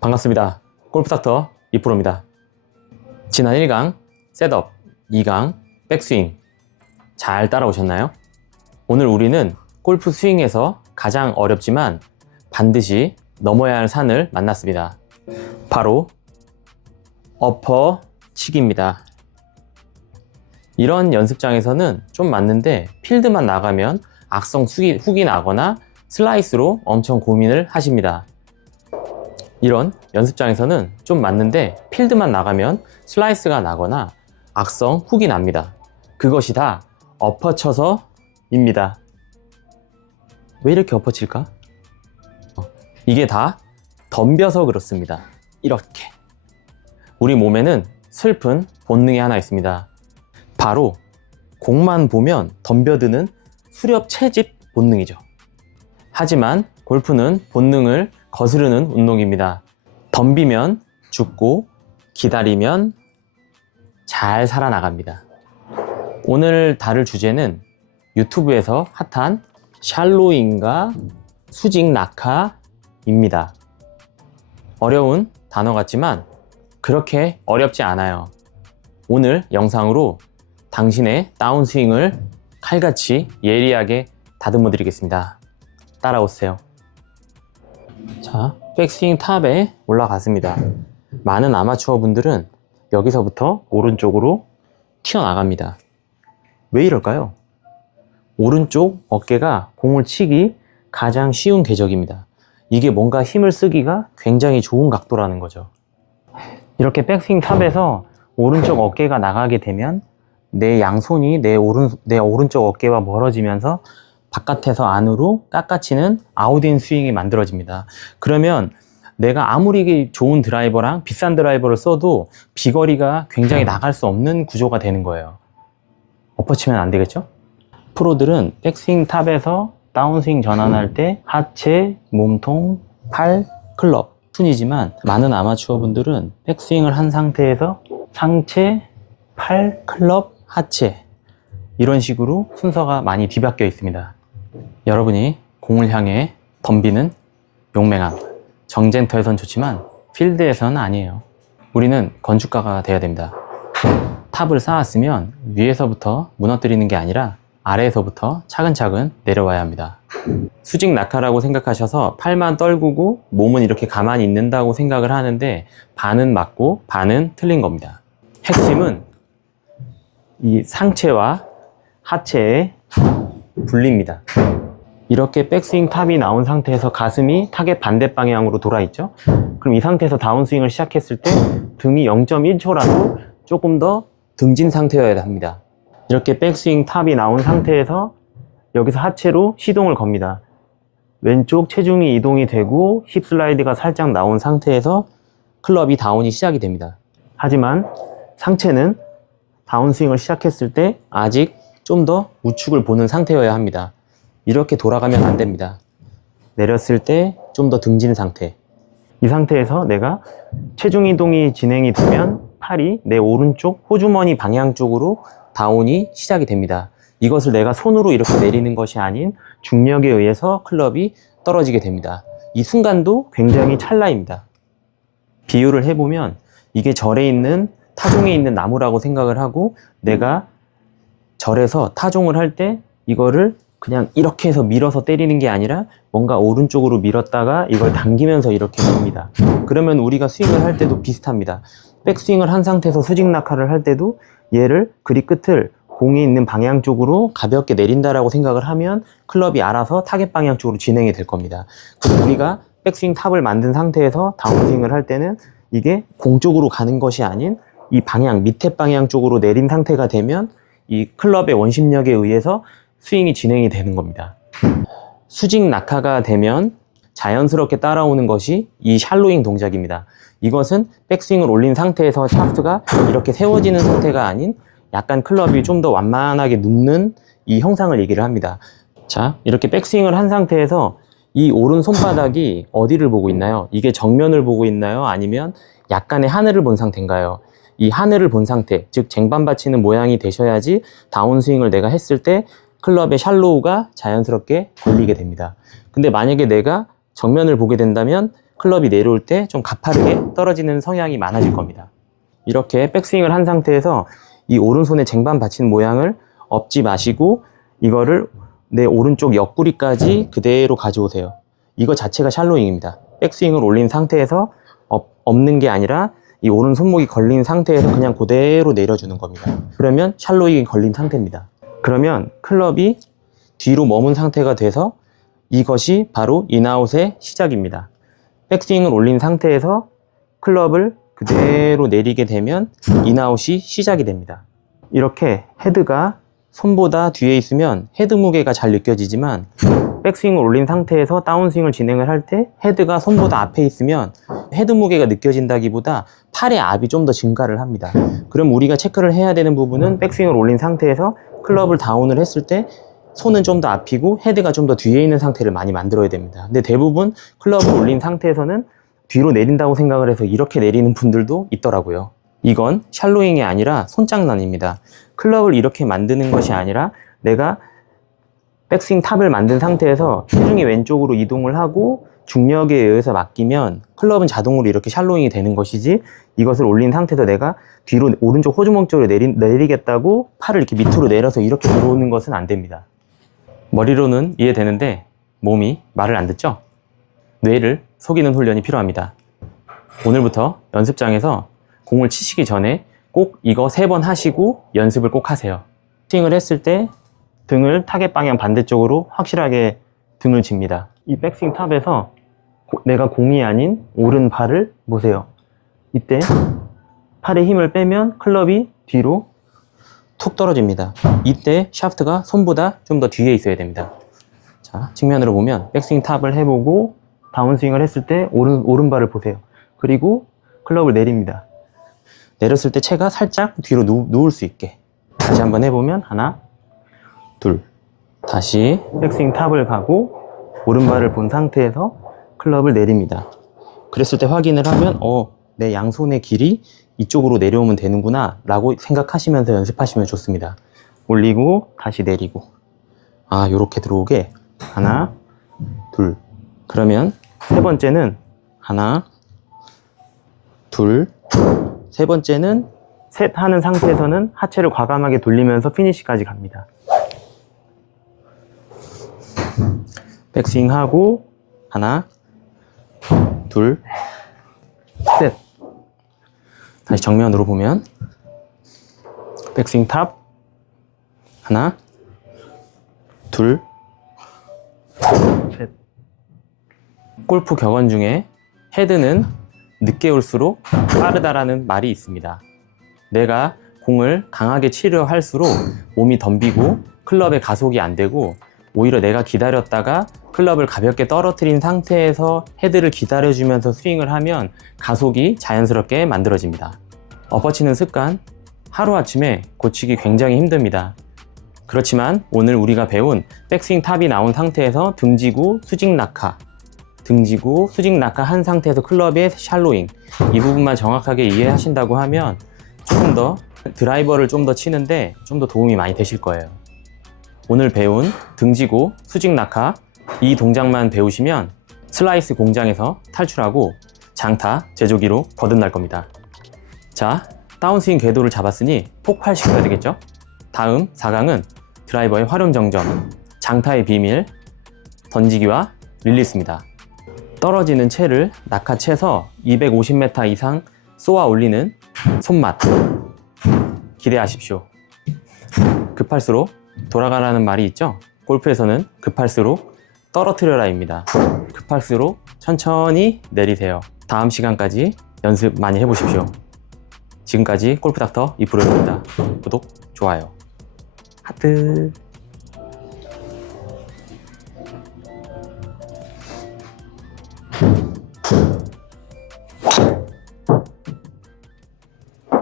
반갑습니다. 골프닥터 이프로입니다. 지난 1강 셋업, 2강 백스윙 잘 따라오셨나요? 오늘 우리는 골프 스윙에서 가장 어렵지만 반드시 넘어야 할 산을 만났습니다. 바로 엎어치기입니다. 이런 연습장에서는 좀 맞는데 필드만 나가면 악성 훅이 나거나 슬라이스로 엄청 고민을 하십니다. 이런 연습장에서는 좀 맞는데 필드만 나가면 슬라이스가 나거나 악성 훅이 납니다. 그것이 다 엎어쳐서입니다. 왜 이렇게 엎어칠까? 이게 다 덤벼서 그렇습니다. 이렇게. 우리 몸에는 슬픈 본능이 하나 있습니다. 바로 공만 보면 덤벼드는 수렵 채집 본능이죠. 하지만 골프는 본능을 거스르는 운동입니다. 덤비면 죽고 기다리면 잘 살아나갑니다. 오늘 다룰 주제는 유튜브에서 핫한 샬로잉과 수직 낙하입니다. 어려운 단어 같지만 그렇게 어렵지 않아요. 오늘 영상으로 당신의 다운스윙을 칼같이 예리하게 다듬어 드리겠습니다. 따라오세요. 자, 백스윙 탑에 올라갔습니다. 많은 아마추어 분들은 여기서부터 오른쪽으로 튀어나갑니다. 왜 이럴까요? 오른쪽 어깨가 공을 치기 가장 쉬운 궤적입니다. 이게 뭔가 힘을 쓰기가 굉장히 좋은 각도라는 거죠. 이렇게 백스윙 탑에서 오른쪽 어깨가 나가게 되면 내 양손이 내 오른쪽 어깨와 멀어지면서 바깥에서 안으로 깎아치는 아웃인 스윙이 만들어집니다. 그러면 내가 아무리 좋은 드라이버랑 비싼 드라이버를 써도 비거리가 굉장히 나갈 수 없는 구조가 되는 거예요. 엎어치면 안 되겠죠? 프로들은 백스윙 탑에서 다운스윙 전환할 때 하체, 몸통, 팔, 클럽 순이지만 많은 아마추어 분들은 백스윙을 한 상태에서 상체, 팔, 클럽, 하체 이런 식으로 순서가 많이 뒤바뀌어 있습니다. 여러분이 공을 향해 덤비는 용맹함, 정젠터에선 좋지만 필드에서는 아니에요. 우리는 건축가가 돼야 됩니다. 탑을 쌓았으면 위에서부터 무너뜨리는 게 아니라 아래에서부터 차근차근 내려와야 합니다. 수직 낙하라고 생각하셔서 팔만 떨구고 몸은 이렇게 가만히 있는다고 생각을 하는데 반은 맞고 반은 틀린 겁니다. 핵심은 이 상체와 하체의 분리입니다. 이렇게 백스윙 탑이 나온 상태에서 가슴이 탁의 반대 방향으로 돌아 있죠. 그럼 이 상태에서 다운스윙을 시작했을 때 등이 0.1초라도 조금 더 등진 상태여야 합니다. 이렇게 백스윙 탑이 나온 상태에서 여기서 하체로 시동을 겁니다. 왼쪽 체중이 이동이 되고 힙 슬라이드가 살짝 나온 상태에서 클럽이 다운이 시작이 됩니다. 하지만 상체는 다운스윙을 시작했을 때 아직 좀 더 우측을 보는 상태여야 합니다. 이렇게 돌아가면 안 됩니다. 내렸을 때 좀 더 등진 상태. 이 상태에서 내가 체중 이동이 진행이 되면 팔이 내 오른쪽 호주머니 방향 쪽으로 다운이 시작이 됩니다. 이것을 내가 손으로 이렇게 내리는 것이 아닌 중력에 의해서 클럽이 떨어지게 됩니다. 이 순간도 굉장히 찰나입니다. 비유를 해보면 이게 절에 있는 타종에 있는 나무라고 생각을 하고 내가 절에서 타종을 할 때 이거를 그냥 이렇게 해서 밀어서 때리는 게 아니라 뭔가 오른쪽으로 밀었다가 이걸 당기면서 이렇게 밉니다. 그러면 우리가 스윙을 할 때도 비슷합니다. 백스윙을 한 상태에서 수직 낙하를 할 때도 얘를 그립 끝을 공이 있는 방향 쪽으로 가볍게 내린다라고 생각을 하면 클럽이 알아서 타겟 방향 쪽으로 진행이 될 겁니다. 그리고 우리가 백스윙 탑을 만든 상태에서 다운스윙을 할 때는 이게 공 쪽으로 가는 것이 아닌 이 방향, 밑에 방향 쪽으로 내린 상태가 되면 이 클럽의 원심력에 의해서 스윙이 진행이 되는 겁니다. 수직 낙하가 되면 자연스럽게 따라오는 것이 이 샬로잉 동작입니다. 이것은 백스윙을 올린 상태에서 샤프트가 이렇게 세워지는 상태가 아닌 약간 클럽이 좀 더 완만하게 눕는 이 형상을 얘기를 합니다. 자, 이렇게 백스윙을 한 상태에서 이 오른 손바닥이 어디를 보고 있나요? 이게 정면을 보고 있나요? 아니면 약간의 하늘을 본 상태인가요? 이 하늘을 본 상태, 즉 쟁반 받치는 모양이 되셔야지 다운스윙을 내가 했을 때 클럽의 샬로우가 자연스럽게 걸리게 됩니다. 근데 만약에 내가 정면을 보게 된다면 클럽이 내려올 때 좀 가파르게 떨어지는 성향이 많아질 겁니다. 이렇게 백스윙을 한 상태에서 이 오른손에 쟁반 받치는 모양을 엎지 마시고 이거를 내 오른쪽 옆구리까지 그대로 가져오세요. 이거 자체가 샬로잉입니다. 백스윙을 올린 상태에서 엎는 게 아니라 이 오른 손목이 걸린 상태에서 그냥 그대로 내려주는 겁니다. 그러면 샬로잉이 걸린 상태입니다. 그러면 클럽이 뒤로 머문 상태가 돼서 이것이 바로 인아웃의 시작입니다. 백스윙을 올린 상태에서 클럽을 그대로 내리게 되면 인아웃이 시작이 됩니다. 이렇게 헤드가 손보다 뒤에 있으면 헤드 무게가 잘 느껴지지만 백스윙을 올린 상태에서 다운스윙을 진행을 할 때 헤드가 손보다 앞에 있으면 헤드 무게가 느껴진다기보다 팔의 압이 좀 더 증가를 합니다. 그럼 우리가 체크를 해야 되는 부분은 백스윙을 올린 상태에서 클럽을 다운을 했을 때 손은 좀 더 앞이고 헤드가 좀 더 뒤에 있는 상태를 많이 만들어야 됩니다. 근데 대부분 클럽을 올린 상태에서는 뒤로 내린다고 생각을 해서 이렇게 내리는 분들도 있더라고요. 이건 샬로잉이 아니라 손장난입니다. 클럽을 이렇게 만드는 것이 아니라 내가 백스윙 탑을 만든 상태에서 체중이 왼쪽으로 이동을 하고 중력에 의해서 맡기면 클럽은 자동으로 이렇게 샬로잉이 되는 것이지, 이것을 올린 상태에서 내가 뒤로 오른쪽 호주머니 쪽으로 내리겠다고 팔을 이렇게 밑으로 내려서 이렇게 들어오는 것은 안 됩니다. 머리로는 이해되는데 몸이 말을 안 듣죠? 뇌를 속이는 훈련이 필요합니다. 오늘부터 연습장에서 공을 치시기 전에 꼭 이거 3번 하시고 연습을 꼭 하세요. 스윙을 했을 때 등을 타겟 방향 반대쪽으로 확실하게 등을 짚니다. 이 백스윙 탑에서 내가 공이 아닌 오른발을 보세요. 이때 팔에 힘을 빼면 클럽이 뒤로 툭 떨어집니다. 이때 샤프트가 손보다 좀 더 뒤에 있어야 됩니다. 자, 측면으로 보면 백스윙 탑을 해보고 다운스윙을 했을 때 오른발을 보세요. 그리고 클럽을 내립니다. 내렸을 때 채가 살짝 뒤로 누울 수 있게. 다시 한번 해보면 하나, 둘. 다시 백스윙 탑을 가고 오른발을 본 상태에서 클럽을 내립니다. 그랬을 때 확인을 하면 내 양손의 길이 이쪽으로 내려오면 되는구나 라고 생각하시면서 연습하시면 좋습니다. 올리고 다시 내리고, 요렇게 들어오게. 하나, 둘. 그러면 3번째는 하나, 둘. 3번째는 셋 하는 상태에서는 하체를 과감하게 돌리면서 피니시까지 갑니다. 백스윙 하고 하나, 둘, 셋. 다시 정면으로 보면 백스윙 탑 하나, 둘, 셋. 골프 격언 중에 헤드는 늦게 올수록 빠르다라는 말이 있습니다. 내가 공을 강하게 치려 할수록 몸이 덤비고 클럽에 가속이 안 되고, 오히려 내가 기다렸다가 클럽을 가볍게 떨어뜨린 상태에서 헤드를 기다려주면서 스윙을 하면 가속이 자연스럽게 만들어집니다. 엎어치는 습관, 하루아침에 고치기 굉장히 힘듭니다. 그렇지만 오늘 우리가 배운 백스윙 탑이 나온 상태에서 등지고 수직 낙하, 등지고 수직 낙하 한 상태에서 클럽의 샬로잉, 이 부분만 정확하게 이해하신다고 하면 조금 더 드라이버를 좀 더 치는데 좀 더 도움이 많이 되실 거예요. 오늘 배운 등지고 수직 낙하, 이 동작만 배우시면 슬라이스 공장에서 탈출하고 장타 제조기로 거듭날 겁니다. 자, 다운스윙 궤도를 잡았으니 폭발시켜야 되겠죠? 다음 4강은 드라이버의 활용 정점, 장타의 비밀, 던지기와 릴리스입니다. 떨어지는 채를 낙하채서 250m 이상 쏘아 올리는 손맛 기대하십시오. 급할수록 돌아가라는 말이 있죠? 골프에서는 급할수록 떨어뜨려라입니다. 급할수록 천천히 내리세요. 다음 시간까지 연습 많이 해보십시오. 지금까지 골프닥터 이프로였습니다. 구독, 좋아요, 하트.